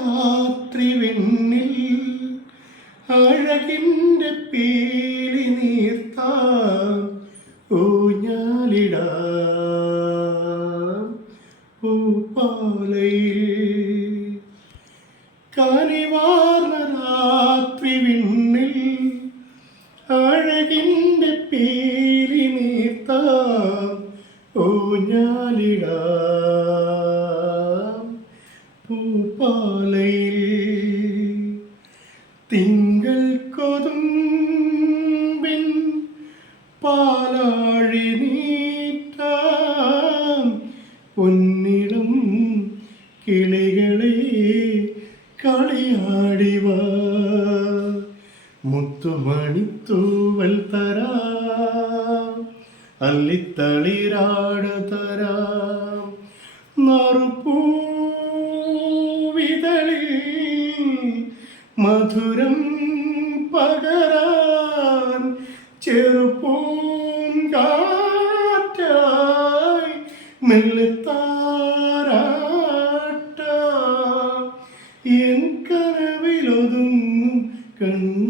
രാത്രി വെണ്ണിൽ അഴകിന്റെ പീലി നീർത്താൻ ഊഞ്ഞാലിടാം. പൂപ്പാലയിൽ കനിവാർന്ന രാത്രി വിണ്ണിൽ അഴകിന്റെ പീലി നീർത്താം ഊഞ്ഞാലിടാം. പൂപ്പാലയിൽ തിങ്കൾ കൊതുമ്പിൻ പാലാഴി നീട്ടാം. പൊന്നിളം കിളികളെ കളിയാടിവ. മുത്തുമണിത്തൂവൽ തരാം. അല്ലിത്തളിരാട തരാം. നറുപ്പൂവിതളിൽ മധുരം പകരാൻ ചെറുപ്പൂങ്കാറ്റായി മെല്ലെത്താരാട്ട എൻ കനവിലൊതുങ്ങും കണ്ണീ